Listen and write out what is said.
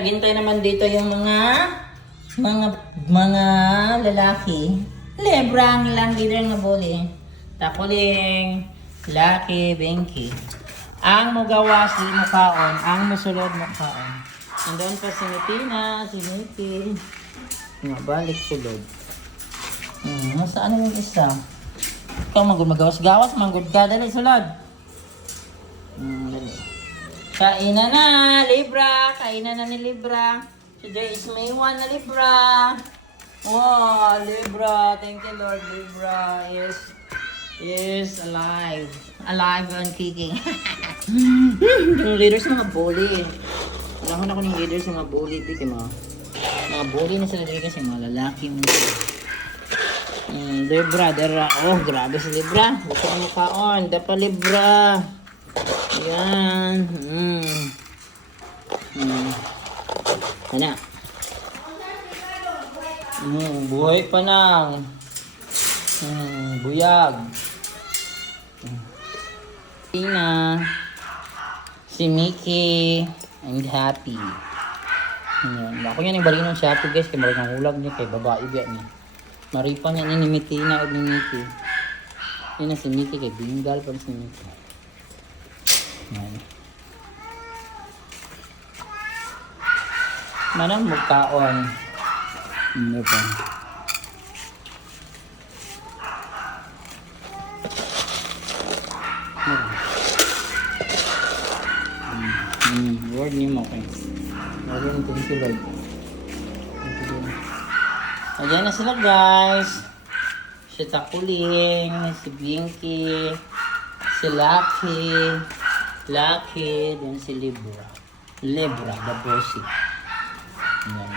Hintay naman dito yung mga lalaki. Lebra ang ilang leader nga boli. Tapuling, laki, bengki. Ang mugawas di mukaon, ang musulod mukaon. Nandun pa si Nitina, si Niki. Nga balik sulod. Saan yung isa? Ikaw magawas-gawas, manggod ka. Dali, sulod. Dali. Kainan na, Libra. Kainan na ni Libra. Today is May 1 na Libra. Wow, Libra. Thank you, Lord. Libra is alive. Alive and kicking. Yung leaders mga bully. Alam ako ng leaders yung mga bully. Mga bully na sila dito kasi mga lalaki. Libra. Oh, grabe si Libra. Buka ang mukhaon. Dapa Libra. Yan. Kana. Buhay pa nang. Buyag. Tina. Si Mickey. I'm happy. Yan. Ako yan yung balik ng Shopee guys. Kaya marang hulag niya. Kay babae biya niya. Maripan niya ni Tina o ni Mickey. Yan na si Mickey. Kay Bingal pa si Mickey. Yan. Manang magkaon. Ano pa? Word niyo mo kayo. Word niyo mo sila. Ayan na sila guys. Si Takuling, si Blinky, si Lucky, dan si Libra, the bossy. Ayan.